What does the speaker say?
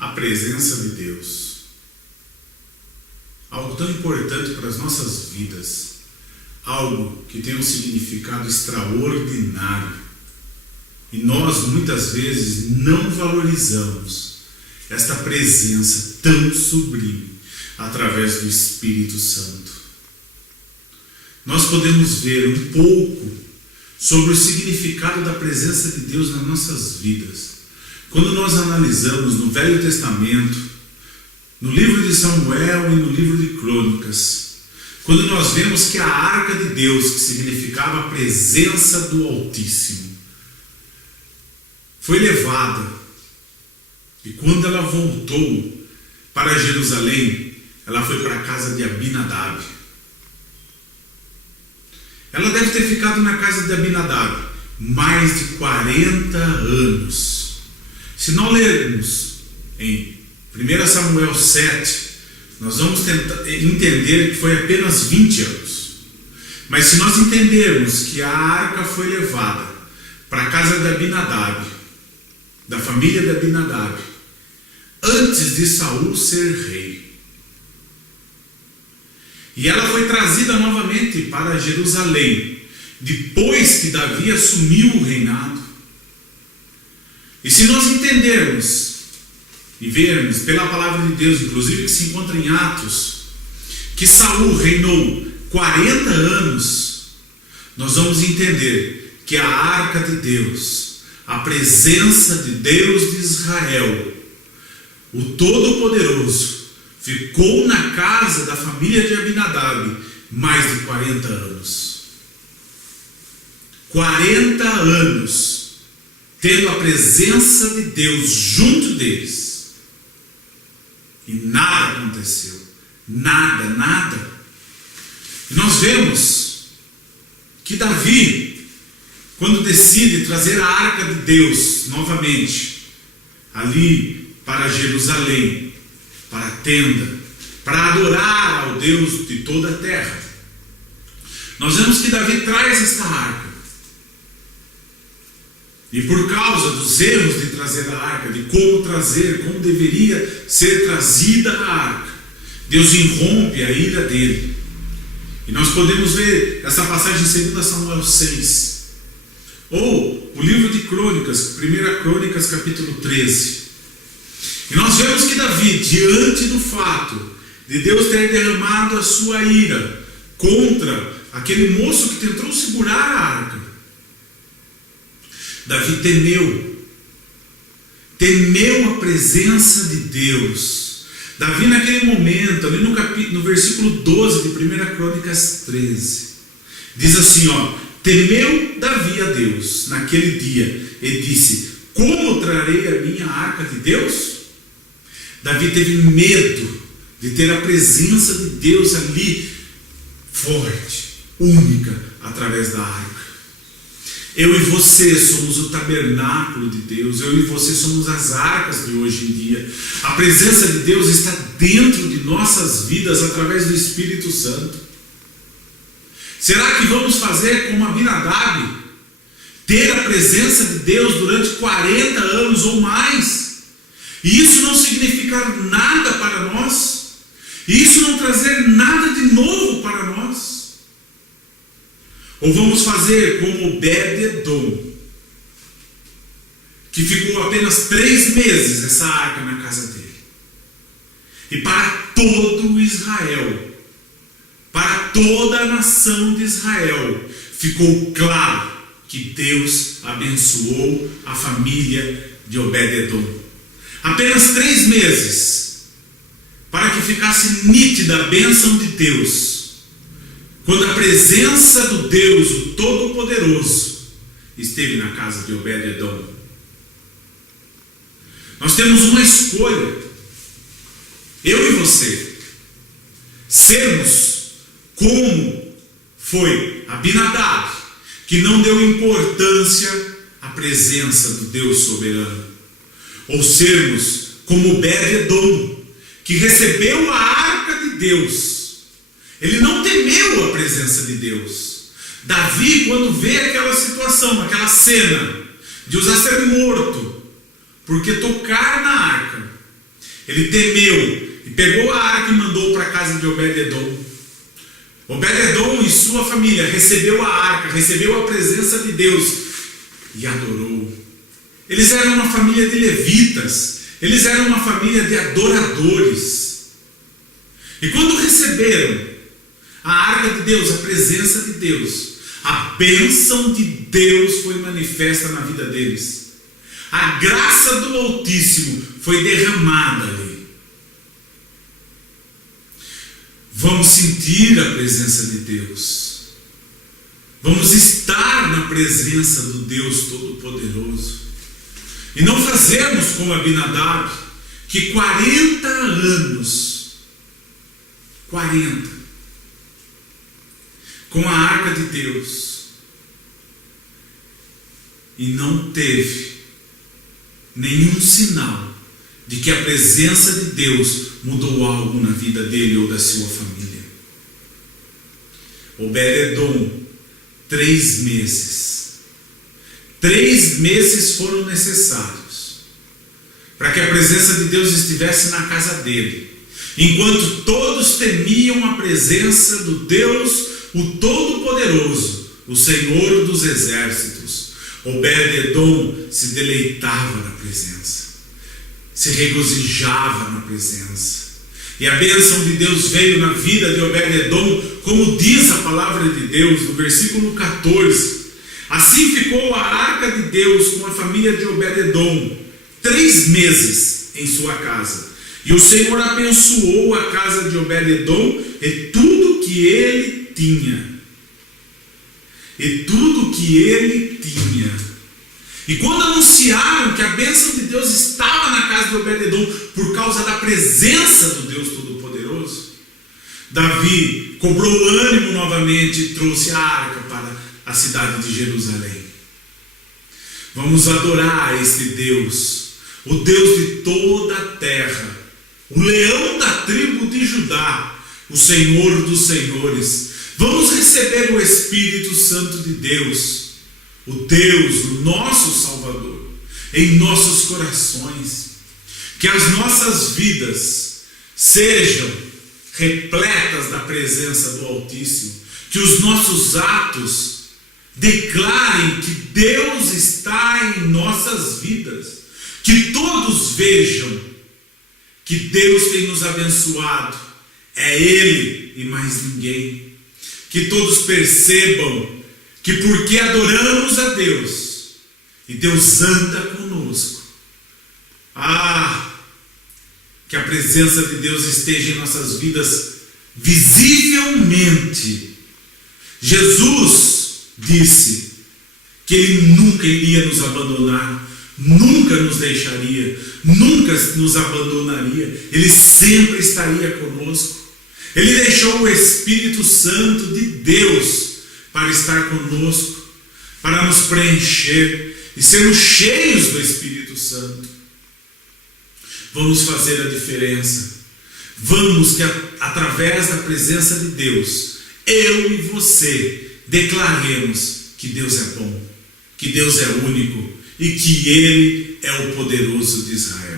a presença de Deus. Algo tão importante para as nossas vidas, algo que tem um significado extraordinário. E nós muitas vezes não valorizamos esta presença tão sublime através do Espírito Santo. Nós podemos ver um pouco sobre o significado da presença de Deus nas nossas vidas quando nós analisamos no Velho Testamento, no livro de Samuel e no livro de Crônicas, quando nós vemos que a arca de Deus, que significava a presença do Altíssimo, foi levada, e quando ela voltou para Jerusalém, ela foi para a casa de Abinadab. Ela deve ter ficado na casa de Abinadab mais de 40 anos. Se nós lermos em 1 Samuel 7, nós vamos tentar entender que foi apenas 20 anos. Mas se nós entendermos que a arca foi levada para a casa de Abinadab, da família de Abinadab, antes de Saul ser rei, e ela foi trazida novamente para Jerusalém, depois que Davi assumiu o reinado. E se nós entendermos e vermos pela palavra de Deus, inclusive que se encontra em Atos, que Saul reinou 40 anos, nós vamos entender que a arca de Deus, a presença de Deus de Israel, o Todo-Poderoso, ficou na casa da família de Abinadab mais de 40 anos. 40 anos tendo a presença de Deus junto deles. E nada aconteceu. Nada. E nós vemos que Davi, quando decide trazer a arca de Deus novamente ali para Jerusalém, para a tenda, para adorar ao Deus de toda a terra, nós vemos que Davi traz esta arca. E por causa dos erros de trazer a arca, de como trazer, como deveria ser trazida a arca, Deus irrompe a ira dele. E nós podemos ver essa passagem em 2 Samuel 6. Ou o livro de Crônicas, 1 Crônicas capítulo 13. E nós vemos que Davi, diante do fato de Deus ter derramado a sua ira contra aquele moço que tentou segurar a arca, Davi temeu a presença de Deus. Davi naquele momento, ali no versículo 12 de 1 Crônicas 13, diz assim, temeu Davi a Deus naquele dia e disse, como trarei a minha arca de Deus? Davi teve medo de ter a presença de Deus ali, forte, única, através da arca. Eu e você somos o tabernáculo de Deus, eu e você somos as arcas de hoje em dia. A presença de Deus está dentro de nossas vidas através do Espírito Santo. Será que vamos fazer como Abinadab, ter a presença de Deus durante 40 anos ou mais, e isso não significar nada para nós, e isso não trazer nada de novo para nós? Ou vamos fazer como Obed-Edom, que ficou apenas 3 meses essa arca na casa dele, e para todo Israel, para toda a nação de Israel, ficou claro que Deus abençoou a família de Obed-Edom. Apenas 3 meses, para que ficasse nítida a bênção de Deus, quando a presença do Deus, o Todo-Poderoso, esteve na casa de Obed-Edom. Nós temos uma escolha, eu e você, sermos como foi Abinadab, que não deu importância à presença do Deus soberano, ou sermos como Obed-Edom, que recebeu a arca de Deus. Ele não temeu a presença de Deus. Davi, quando vê aquela situação, aquela cena de Uzá ser morto, porque tocar na arca, ele temeu e pegou a arca e mandou para a casa de Obed-edom. Obed-edom e sua família recebeu a arca, recebeu a presença de Deus e adorou. Eles eram uma família de levitas, eles eram uma família de adoradores. E quando receberam a arca de Deus, a presença de Deus, a bênção de Deus foi manifesta na vida deles. A graça do Altíssimo foi derramada ali. Vamos sentir a presença de Deus. Vamos estar na presença do Deus Todo-Poderoso. E não fazermos como Abinadab, que 40 anos, 40, com a arca de Deus, e não teve nenhum sinal de que a presença de Deus mudou algo na vida dele ou da sua família. Obed-edom, 3 meses. 3 meses foram necessários para que a presença de Deus estivesse na casa dele, enquanto todos temiam a presença do Deus, o Todo-Poderoso, o Senhor dos Exércitos. Obed-edom se deleitava na presença, se regozijava na presença, e a bênção de Deus veio na vida de Obed-edom, como diz a palavra de Deus no versículo 14. Assim ficou a arca de Deus com a família de Obed-edom 3 meses em sua casa, e o Senhor abençoou a casa de Obed-edom e tudo que ele tinha. E quando anunciaram que a bênção de Deus estava na casa de Obed-edom por causa da presença do Deus Todo-Poderoso, Davi cobrou ânimo novamente e trouxe a arca para a cidade de Jerusalém. Vamos adorar a este Deus, o Deus de toda a terra, o leão da tribo de Judá, o Senhor dos senhores. Vamos receber o Espírito Santo de Deus, o Deus, o nosso Salvador, em nossos corações. Que as nossas vidas sejam repletas da presença do Altíssimo. Que os nossos atos declarem que Deus está em nossas vidas. Que todos vejam que Deus tem nos abençoado. É Ele e mais ninguém. Que todos percebam que porque adoramos a Deus e Deus anda conosco, que a presença de Deus esteja em nossas vidas visivelmente. Jesus disse que Ele nunca iria nos abandonar, nunca nos deixaria, nunca nos abandonaria. Ele sempre estaria conosco. Ele deixou o Espírito Santo de Deus para estar conosco, para nos preencher e sermos cheios do Espírito Santo. Vamos fazer a diferença. Vamos que através da presença de Deus, eu e você declaremos que Deus é bom, que Deus é único e que Ele é o poderoso de Israel.